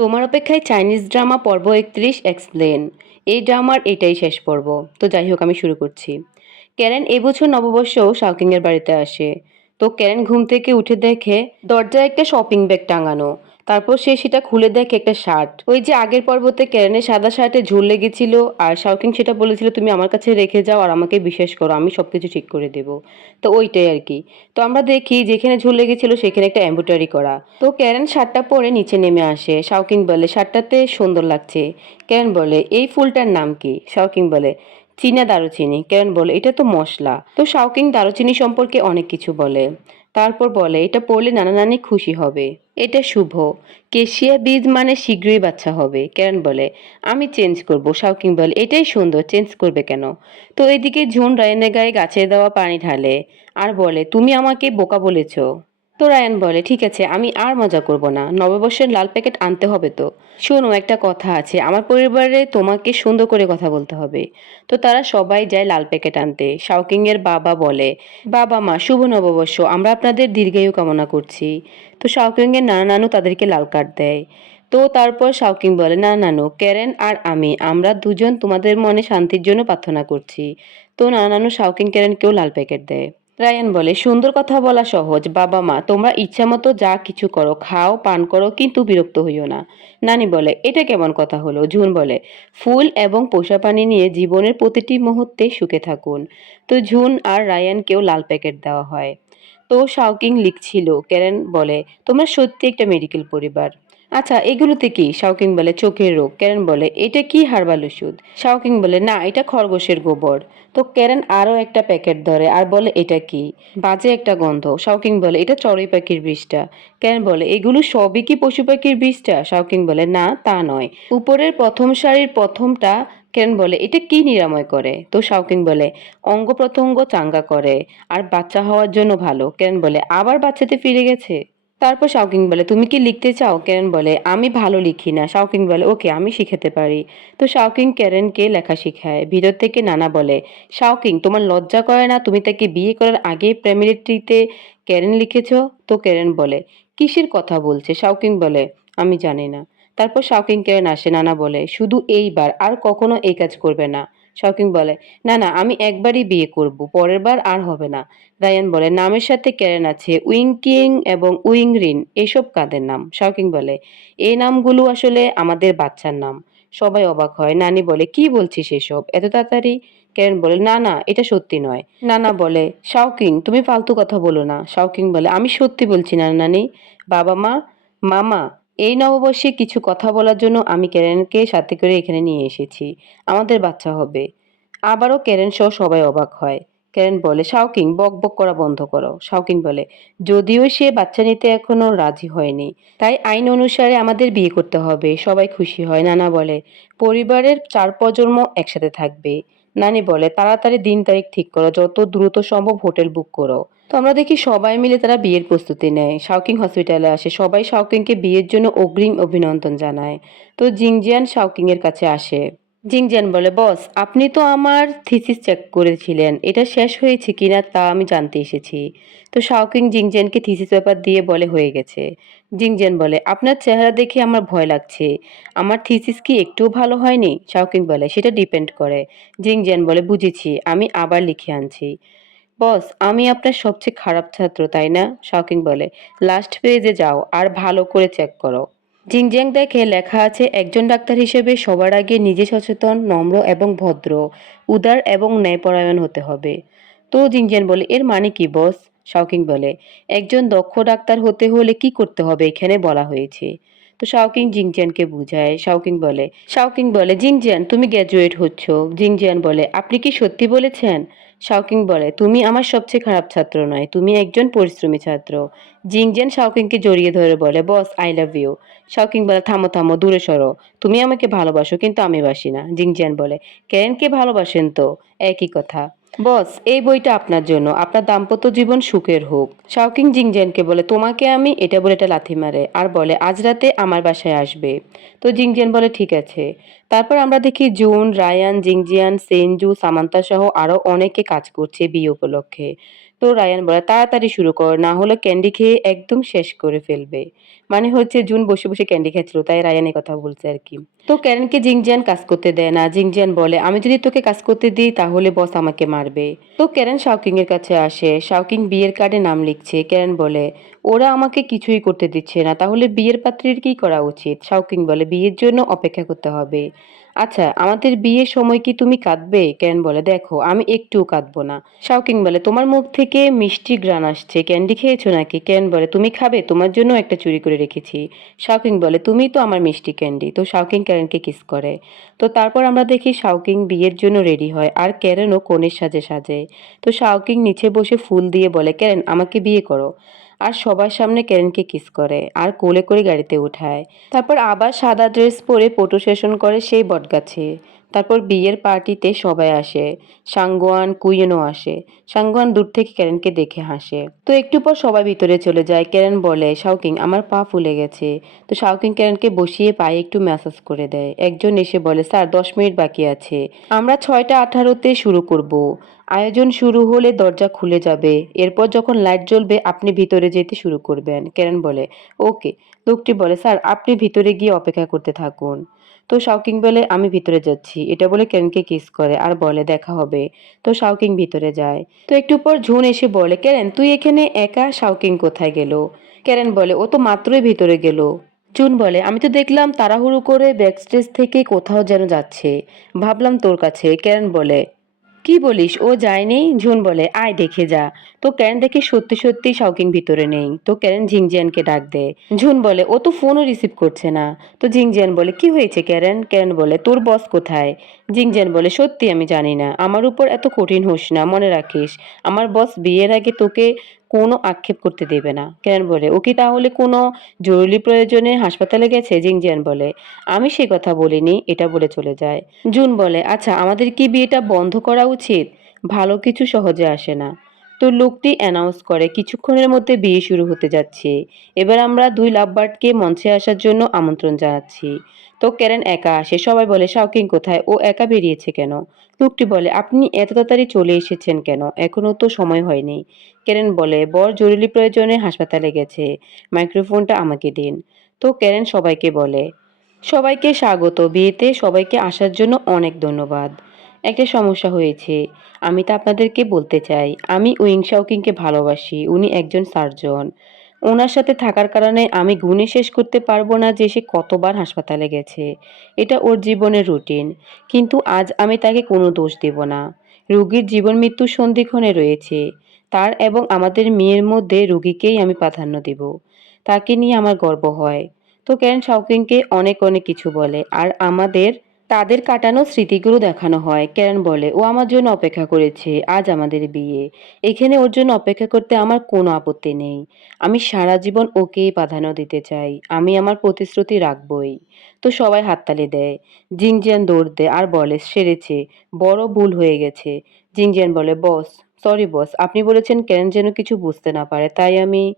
তোমার অপেক্ষায় Chinese drama পর্ব একত্রিশ এক্সপ্লেন। এই ড্রামার এটাই শেষ পর্ব। তো যাই হোক, আমি শুরু করছি। ক্যারেন এবছর নববর্ষও শাওকিংয়ের বাড়িতে আসে। তো ক্যারেন ঘুম থেকে উঠে দেখে দরজায় একটা শপিং ব্যাগ টাঙানো। তারপর সে সেটা খুলে দেখে একটা শার্ট ওই যে আগের পর্বতে ক্যারেনের সাদা শার্টে ঝুল লেগেছিল আর শাওকিং সেটা বলেছিল, তুমি আমার কাছে রেখে যাও আর আমাকে বিশ্বাস করো, আমি সব কিছু ঠিক করে দেবো। তো ওইটাই আর কি। তো আমরা দেখি যেখানে ঝুল লেগেছিল সেখানে একটা এম্ব্রয়ডারি করা। তো ক্যারেন শার্টটা পরে নিচে নেমে আসে। শাওকিং বলে, শার্টটাতে সুন্দর লাগছে। ক্যারেন বলে, এই ফুলটার নাম কি? শাওকিং বলে, চীনা দারুচিনি। ক্যারেন বলে, এটা তো মশলা। তো শাওকিং দারুচিনি সম্পর্কে অনেক কিছু বলে। তারপর বলে, এটা পড়লে নানা নানি খুশি হবে। এটা শুভ। কেশিয়া বীজ মানে শীঘ্রই বাচ্চা হবে। কেন বলে, আমি চেঞ্জ করব, শাওকিং বলে, এটাই সুন্দর চেঞ্জ করবে কেন? তো এদিকে ঝুন রায়নের গায়ে গাছে দেওয়া পানি ঢালে আর বলে, তুমি আমাকে বোকা বলেছ। তো রায়ান বলে, ঠিক আছে, আমি আর মজা করব না। নববর্ষের লাল প্যাকেট আনতে হবে তো। শোনো, একটা কথা আছে। আমার পরিবারে তোমাকে সুন্দর করে কথা বলতে হবে। তো তারা সবাই যায় লাল প্যাকেট আনতে। শাওকিং এর বাবা বলে, বাবা মা, শুভ নববর্ষ। আমরা আপনাদের দীর্ঘায়ু কামনা করছি। তো শাওকিং এর নানা নানু তাদেরকে লাল কার্ড দেয়। তো তারপর শাওকিং বলে, না, নানু, ক্যারেন আর আমি, আমরা দুজন তোমাদের মনে শান্তির জন্য প্রার্থনা করছি। তো নানা নানু শাওকিং, ক্যারেনকেও লাল প্যাকেট দেয়। রায়ান বলে, সুন্দর কথা বলা সহজ। বাবা মা, তোমরা ইচ্ছা মতো যা কিছু করো, খাও, পান করো, কিন্তু বিরক্ত হইও না। নানি বলে, এটা কেমন কথা হলো? ঝুন বলে, ফুল এবং পোষা পানি নিয়ে জীবনের প্রতিটি মুহূর্তে সুখে থাকুন। তো ঝুন আর রায়ানকেও লাল প্যাকেট দেওয়া হয়। তো শাওকিং লিখছিল ক্যারেন বলে, তোমরা সত্যি একটা মেডিকেল পরিবার। আচ্ছা এগুলোতে কি? শাওকিং বলে চোখের রোগ। ক্যারেন বলে, এটা কি হার্বাল ওষুধ? শাওকিং বলে, না, এটা খরগোশের গোবর। তো ক্যারেন আরও একটা প্যাকেট ধরে আর বলে, এটা কি? বাজে একটা গন্ধ। শাওকিং বলে, এটা চড়ুই পাখির বৃষ্টা। ক্যারেন বলে, এগুলো সবই কি পশু পাখির বৃষ্টা? শাওকিং বলে, না, তা নয়। উপরের প্রথম সারির প্রথমটা ক্যারেন বলে, এটা কি নিরাময় করে? তো শাওকিং বলে, অঙ্গ প্রত্যঙ্গ চাঙ্গা করে। আর বাচ্চা হওয়ার জন্য ভালো। ক্যারেন বলে, আবার বাচ্চাতে ফিরে গেছে? তারপর শাওকিং বলে, তুমি কি লিখতে চাও? ক্যারেন বলে, আমি ভালো লিখি না। শাওকিং বলে, ওকে, আমি শিখাতে পারি। তো শাওকিং ক্যারেনকে লেখা শিখায়। ভিতর থেকে নানা বলে, শাওকিং, তোমার লজ্জা করে না? তুমি তাকে বিয়ে করার আগেই প্রেমিলিটিতে ক্যারেন লিখেছ? তো ক্যারেন বলে, কিসের কথা বলছে? শাওকিং বলে, আমি জানি না। তারপর শাওকিং ক্যারেন আসে, নানা বলে, শুধু এইবার, আর কখনো এই কাজ করবে না। শাওকিং বলে, না না, আমি একবারই বিয়ে করব, পরের বার আর হবে না। রায়ান বলে, নামের সাথে ক্যারেন আছে উইংকিং এবং উইংরিন এসব কাদের নাম? শাওকিং বলে এই নামগুলো আসলে আমাদের বাচ্চার নাম। সবাই অবাক হয়, নানি বলে, কি বলছিস এসব? এত তাড়াতাড়ি? ক্যারেন বলে, না না, এটা সত্যি নয়। নানা বলে শাওকিং তুমি ফালতু কথা বলো না। শাওকিং বলে, আমি সত্যি বলছি না নানি, বাবা মা, মামা এই নববর্ষে কিছু কথা বলার জন্য আমি ক্যারেনকে সাথে করে এখানে নিয়ে এসেছি। আমাদের বাচ্চা হবে। আবারও ক্যারেন সহ সবাই অবাক হয়। ক্যারেন বলে শাওকিং বক বক করা বন্ধ করো। শাওকিং বলে, যদিও সে বাচ্চা নিতে এখনও রাজি হয়নি, তাই আইন অনুসারে আমাদের বিয়ে করতে হবে। সবাই খুশি হয়। নানা বলে, পরিবারের চার প্রজন্ম একসাথে থাকবে। নানি বলে, তাড়াতাড়ি দিন তারিখ ঠিক করো, যত দ্রুত সম্ভব হোটেল বুক করো। তো আমরা দেখি সবাই মিলে তারা বিয়ের প্রস্তুতি নেয়। শাওকিং হসপিটালে আসে। সবাই শাওকিংকে বিয়ের জন্য অগ্রিম অভিনন্দন জানায়। তো জিংজিয়ান শাওকিং এর কাছে আসে। জিংজিয়ান বলে, বস, আপনি তো আমার থিসিস চেক করেছিলেন, এটা শেষ হয়েছে কিনা তা আমি জানতে এসেছি। তো শাওকিং জিংজিয়ানকে থিসিস পেপার দিয়ে বলে, হয়ে গেছে। জিংজিয়ান বলে, আপনার চেহারা দেখে আমার ভয় লাগছে। আমার থিসিস কি একটুও ভালো হয়নি? শাওকিং বলে, সেটা ডিপেন্ড করে। জিংজিয়ান বলে, বুঝেছি, আমি আবার লিখে আনছি। বস, আমি আপনার সবচেয়ে খারাপ ছাত্র, তাই না? শাওকিং বলে, লাস্ট পেজে যাও আর ভালো করে চেক করো। জিংজিয়াং দেখে লেখা আছে, একজন ডাক্তার হিসেবে সবার আগে নিজে সচেতন, নম্র এবং ভদ্র। উদার এবং ন্যায়পরায়ণ হতে হবে। তো জিংজ্যান বলে, এর মানে কি, বস? শাওকিং বলে, একজন দক্ষ ডাক্তার হতে হলে কি করতে হবে এখানে বলা হয়েছে। তো শাওকিং জিংজিয়ানকে বুঝায়, শাওকিং বলে শাওকিং বলে জিংজ্যান তুমি গ্র্যাজুয়েট হচ্ছ। জিংজিয়ান বলে, আপনি কি সত্যি বলেছেন? শাওকিং বলে, তুমি আমার সবচেয়ে খারাপ ছাত্র নয়, তুমি একজন পরিশ্রমী ছাত্র। জিংজেন শাওকিংকে জড়িয়ে ধরে বলে, বস, আই লাভ ইউ। শাওকিং বলে, থামো থামো, দূরে সরো। তুমি আমাকে ভালোবাসো, কিন্তু আমি বাসি না। জিংজেন বলে ক্যারেনকে ভালোবাসেন তো? একই কথা। বস, এই বইটা আপনার জন্য। আপনার দাম্পত্য জীবন সুখের হোক। শাওকিং জিংজেনকে বলে, তোমাকে আমি এটা বলে এটা লাথি মারে। আর বলে, আজ রাতে আমার বাসায় আসবে। তো জিংজেন বলে, ঠিক আছে। তারপর আমরা দেখি June, Ryan, Jingjian, Senju, Samantha সহ আরও অনেকে কাজ করছে বিয়ে উপলক্ষে। তো রায়ান বলে, তাড়াতাড়ি শুরু কর, না হলে ক্যান্ডি খেয়ে একদম শেষ করে ফেলবে। মানে হচ্ছে জুন বসে বসে ক্যান্ডি খাচ্ছিল, তাই রায়ান এই কথা বলছে আর কি। তো ক্যারেনকে জিংজিয়ান কাজ করতে দেয় না। জিংজিয়ান বলে, আমি যদি তোকে কাজ করতে দিই, তাহলে বস আমাকে মারবে। তো ক্যারেন শাওকিং এর কাছে আসে। শাওকিং বিয়ের কার্ডে নাম লিখছে। ক্যারেন বলে, ওরা আমাকে কিছুই করতে দিচ্ছে না, তাহলে বিয়ের পাত্রীর কি করা উচিত? শাওকিং বলে, বিয়ের জন্য অপেক্ষা করতে হবে। আচ্ছা আমাদের বিয়ের সময় কি তুমি কাঁদবে? ক্যান বলে, দেখো, আমি একটুও কাঁদবো না। শাওকিং বলে, তোমার মুখ থেকে মিষ্টি গ্রান আসছে। ক্যান্ডি খেয়েছো নাকি? ক্যান বলে, তুমি খাবে? তোমার জন্য একটা চুরি করে রেখেছি। শাওকিং বলে, তুমি তো আমার মিষ্টি ক্যান্ডি। তো শাওকিং ক্যারেনকে কিস করে। তো তারপর আমরা দেখি শাওকিং বিয়ের জন্য রেডি হয়, আর ক্যারেনও কনের সাজে সাজে। তো শাওকিং নিচে বসে ফুল দিয়ে বলে, ক্যারেন, আমাকে বিয়ে করো। আর সবার সামনে ক্যারেনকে কিস করে আর কোলে করে গাড়িতে উঠায়। তারপর আবার সাদা ড্রেস পরে ফটো সেশন করে সেই বটগাছে। তারপর বিয়ের পার্টিতে সবাই আসে। সাঙ্গোয়ান কুইয়েনও আসে। সাঙ্গোয়ান দূর থেকে ক্যারেনকে দেখে হাসে। তো একটু পর সবাই ভিতরে চলে যায়। ক্যারেন বলে শাউকিং আমার পা ফুলে গেছে। তো শাউকিং ক্যারেনকে বসিয়ে পায়ে একটু ম্যাসাজ করে দেয়। একজন এসে বলে, স্যার, দশ মিনিট বাকি আছে। আমরা ছয়টা আঠারোতে শুরু করব। আয়োজন শুরু হলে দরজা খুলে যাবে। এরপর যখন লাইট জ্বলবে, আপনি ভিতরে যেতে শুরু করবেন ক্যারেন বলে। ওকে, লোকটি বলে, স্যার, আপনি ভিতরে গিয়ে অপেক্ষা করতে থাকুন। তো শাওকিং বলে, আমি ভিতরে যাচ্ছি। এটা বলে কেরেনকে কিস করে আর বলে, দেখা হবে। তো শাওকিং ভিতরে যায়। তো একটু পর ঝুন এসে বলে, কেরেন, তুই এখানে একা? শাওকিং কোথায় গেল? কেরেন বলে, ও তো মাত্রই ভিতরে গেল। জুন বলে, আমি তো দেখলাম তাড়াহুড়ো করে ব্যাকস্টেজ থেকে কোথাও যেন যাচ্ছে। ভাবলাম তোর কাছে। কেরেন বলে কি বলিস? ও যায়নি? ঝুন বলে, আয় দেখে যা। তো ক্যারেন দেখে সত্যি সত্যি শাউকিং ভিতরে নেই? তো ক্যারেন ঝিংজিয়ানকে ডাক দে? ঝুন বলে, ও তো ফোনও রিসিভ করছে না। তো ঝিংজিয়ান বলে, কি হয়েছে ক্যারেন ক্যারেন বলে, তোর বস কোথায়? ঝিংজিয়ান বলে, সত্যি আমি জানি না। আমার উপর এত কঠিন হোস না, মনে রাখিস। আমার বস বিয়ের আগে তোকে কোনো আক্ষেপ করতে দেবে না। কেন বলে ও কি তাহলে কোনো জরুরি প্রয়োজনে হাসপাতালে গেছে? জিংজিয়ান বলে, আমি সে কথা বলিনি, এটা বলে চলে যায়। জুন বলে আচ্ছা আমাদের কি বিয়েটা বন্ধ করা উচিত? ভালো কিছু সহজে আসে না। তো লোকটি অ্যানাউন্স করে, কিছুক্ষণের মধ্যে বিয়ে শুরু হতে যাচ্ছে। এবার আমরা দুই লাভবার্ডকে মঞ্চে আসার জন্য আমন্ত্রণ জানাচ্ছি। তো ক্যারেন একা আসে, সবাই বলে, শাওকিং কোথায়? ও একা বেরিয়েছে কেন? লোকটি বলে, আপনি এত তাড়াতাড়ি চলে এসেছেন কেন? এখনও তো সময় হয়নি। ক্যারেন বলে, বর জরুরি প্রয়োজনে হাসপাতালে গেছে। মাইক্রোফোনটা আমাকে দিন। তো ক্যারেন সবাইকে বলে, সবাইকে স্বাগত। বিয়েতে সবাইকে আসার জন্য অনেক ধন্যবাদ। একটা সমস্যা হয়েছে। আমি তা আপনাদেরকে বলতে চাই। আমি উইং শাওকিংকে ভালোবাসি। উনি একজন সার্জন। ওনার সাথে থাকার কারণে আমি গুণে শেষ করতে পারব না যে সে কতবার হাসপাতালে গেছে। এটা ওর জীবনের রুটিন। কিন্তু আজ আমি তাকে কোনো দোষ দেব না। রুগীর জীবন মৃত্যু সন্ধিক্ষণে রয়েছে। তার এবং আমাদের মেয়ের মধ্যে রুগীকেই আমি প্রাধান্য দেব। তাকে নিয়ে আমার গর্ব হয়। তো ক্যারেন শাওকিংকে অনেক অনেক কিছু বলে। আর আমাদের তাদের কাটানো স্মৃতিগুলো দেখানো হয়। ক্যারেন বলে, ও আমার জন্য অপেক্ষা করেছে, আজ আমাদের বিয়ে। এখানে ওর জন্য অপেক্ষা করতে আমার কোনো আপত্তি নেই। আমি সারা জীবন ওকেই প্রাধান্য দিতে চাই। আমি আমার প্রতিশ্রুতি রাখবই। তো সবাই হাততালি দেয়। জিংজিয়ান দৌড় দেয় আর বলে, সেরেছে, বড় ভুল হয়ে গেছে। জিংজিয়ান বলে, বস, সরি বস, আপনি বলেছেন ক্যারেন যেন কিছু বুঝতে না পারে, তাই আমি,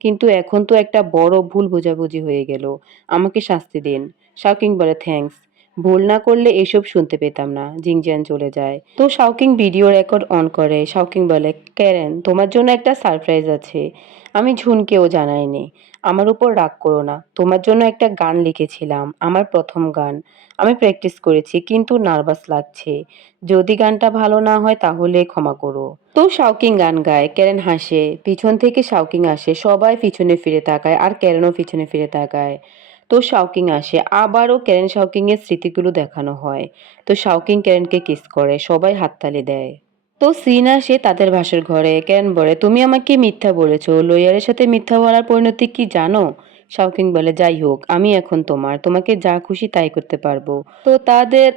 কিন্তু এখন তো একটা বড় ভুল বোঝাবুঝি হয়ে গেল। আমাকে শাস্তি দিন। শাওকিং বলে, থ্যাঙ্কস। ভুল না করলে এসব শুনতে পেতাম না। জিংজিয়ান চলে যায়। তো শাওকিং ভিডিও রেকর্ড অন করে। শাওকিং বলে ক্যারেন তোমার জন্য একটা সারপ্রাইজ আছে। আমি ঝুনকেও জানাইনি। আমার উপর রাগ করো না। তোমার জন্য একটা গান লিখেছিলাম, আমার প্রথম গান। আমি প্র্যাকটিস করেছি, কিন্তু নার্ভাস লাগছে। যদি গানটা ভালো না হয়, তাহলে ক্ষমা করো। তো শাওকিং গান গায় ক্যারেন হাসে। পিছন থেকে শাওকিং আসে, সবাই পিছনে ফিরে তাকায়, আর ক্যারেনও পিছনে ফিরে তাকায়। তো শাওকিং আসে। আবারও ক্যারেন শাওকিং এর স্মৃতিগুলো দেখানো হয়। তো শাওকিং ক্যারেনকে কিস করে, সবাই হাততালি দেয়। তো সিন আসে তাদের ভাষার ঘরে। ক্যারেন বলে, তুমি আমাকে মিথ্যা বলেছ। লয়ারের সাথে মিথ্যা বলার পরিণতি কি জানো? শাওকিং বলে, যাই হোক, আমি এখন তোমার। তোমাকে যা খুশি তাই করতে পারব। তো তাদের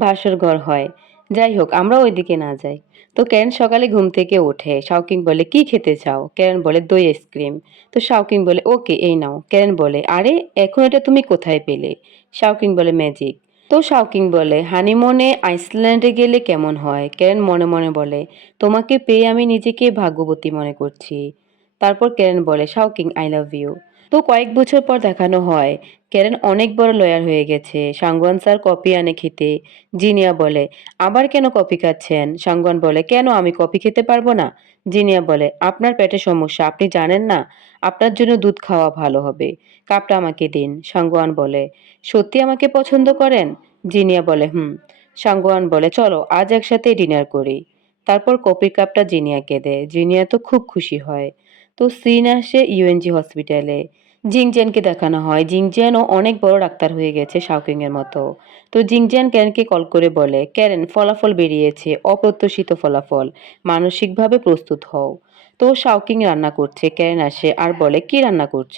ভাষার ঘর হয়। যাই হোক আমরা ওইদিকে না যাই। তো ক্যারেন সকালে ঘুম থেকে ওঠে? শাওকিং বলে, কি খেতে চাও? ক্যারেন বলে, দই আইসক্রিম। তো শাওকিং বলে, ওকে, এই নাও। ক্যারেন বলে, আরে, এখন এটা তুমি কোথায় পেলে? শাওকিং বলে, ম্যাজিক। তো শাওকিং বলে, হানিমুনে আইসল্যান্ডে গেলে কেমন হয়? ক্যারেন মনে মনে বলে, তোমাকে পেয়ে আমি নিজেকে ভাগ্যবতী মনে করছি। তারপর ক্যারেন বলে, শাওকিং, আই লাভ ইউ। তো কয়েক বছর পর দেখানো হয়। ক্যারেন অনেক বড় লয়ার হয়ে গেছে। সাংগওয়ান স্যার কপি আনে খেতে। জিনিয়া বলে, আবার কেন কপি খাচ্ছেন? সাংগওয়ান বলে, কেন আমি কপি খেতে পারব না? জিনিয়া বলে, আপনার পেটে সমস্যা, আপনি জানেন না? আপনার জন্য দুধ খাওয়া ভালো হবে। কাপটা আমাকে দিন। সাংগওয়ান বলে, সত্যি আমাকে পছন্দ করেন? জিনিয়া বলে, হুম। সাংগওয়ান বলে, চলো, আজ একসাথে ডিনার করি। তারপর কপির কাপটা জিনিয়াকে দেয়। জিনিয়া তো খুব খুশি হয়। তো সিন আসে ইউএনজি হসপিটালে জিংজেনকে দেখানো হয়। জিংজেনও অনেক বড় ডাক্তার হয়ে গেছে শাওকিং এর মতো। তো জিংজেন ক্যারেনকে কল করে বলে, ক্যারেন, ফলাফল বেরিয়েছে, অপ্রত্যাশিত ফলাফল, মানসিকভাবে প্রস্তুত হও। তো শাওকিং রান্না করছে। ক্যারেন আসে আর বলে, কি রান্না করছ?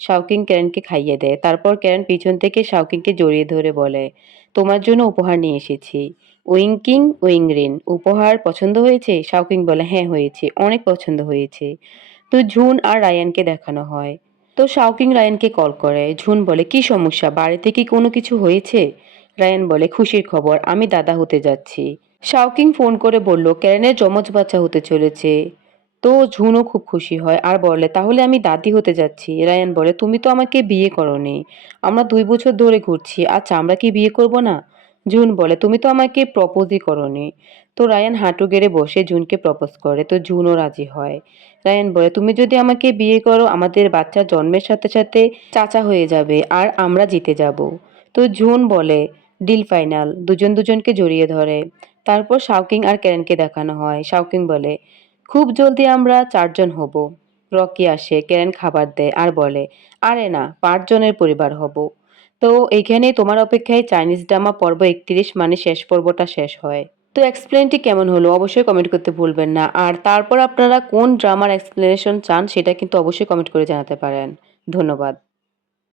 শাওকিং ক্যারেনকে খাইয়ে দেয়। তারপর ক্যারেন পিছন থেকে শাওকিংকে জড়িয়ে ধরে বলে, তোমার জন্য উপহার নিয়ে এসেছি। উইংকিং উইংরিন, উপহার পছন্দ হয়েছে? শাওকিং বলে হ্যাঁ হয়েছে, অনেক পছন্দ হয়েছে। তো ঝুন আর রায়ানকে দেখানো হয়। তো শাওকিং রায়ানকে কল করে। ঝুন বলে, কি সমস্যা? বাড়িতে কি কোনো কিছু হয়েছে? রায়ান বলে, খুশির খবর, আমি দাদা হতে যাচ্ছি। শাওকিং ফোন করে বলল ক্যারেনের যমজ বাচ্চা হতে চলেছে। তো ঝুনও খুব খুশি হয়, আর বলে, তাহলে আমি দাদি হতে যাচ্ছি। রায়ান বলে, তুমি তো আমাকে বিয়ে করনি। আমরা দুই বছর ধরে ঘুরছি। আচ্ছা আমরা কি বিয়ে করব না? জুন বলে, তুমি তো আমাকে প্রপোজই করনি। তো রায়ান হাঁটু গেড়ে বসে জুনকে প্রপোজ করে, তো জুনও রাজি হয়। রায়ান বলে, তুমি যদি আমাকে বিয়ে করো, আমাদের বাচ্চা জন্মের সাথে সাথে চাচা হয়ে যাবে আর আমরা জিতে যাব। তো জুন বলে, ডিল ফাইনাল। দুজন দুজনকে জড়িয়ে ধরে। তারপর শাওকিং আর ক্যারেনকে দেখানো হয়। শাওকিং বলে, খুব জলদি আমরা চারজন হব। রকি আসে ক্যারেন খাবার দেয় আর বলে, আরে না, পাঁচজনের পরিবার হব। তো এখানে তোমার অপেক্ষায় চাইনিজ ড্রামা পর্ব একত্রিশ মানে শেষ পর্বটা শেষ হয়। তো এক্সপ্লেনটি কেমন হলো অবশ্যই কমেন্ট করতে ভুলবেন না। আর তারপর আপনারা কোন ড্রামার এক্সপ্লেনেশন চান সেটা কিন্তু অবশ্যই কমেন্ট করে জানাতে পারেন। ধন্যবাদ।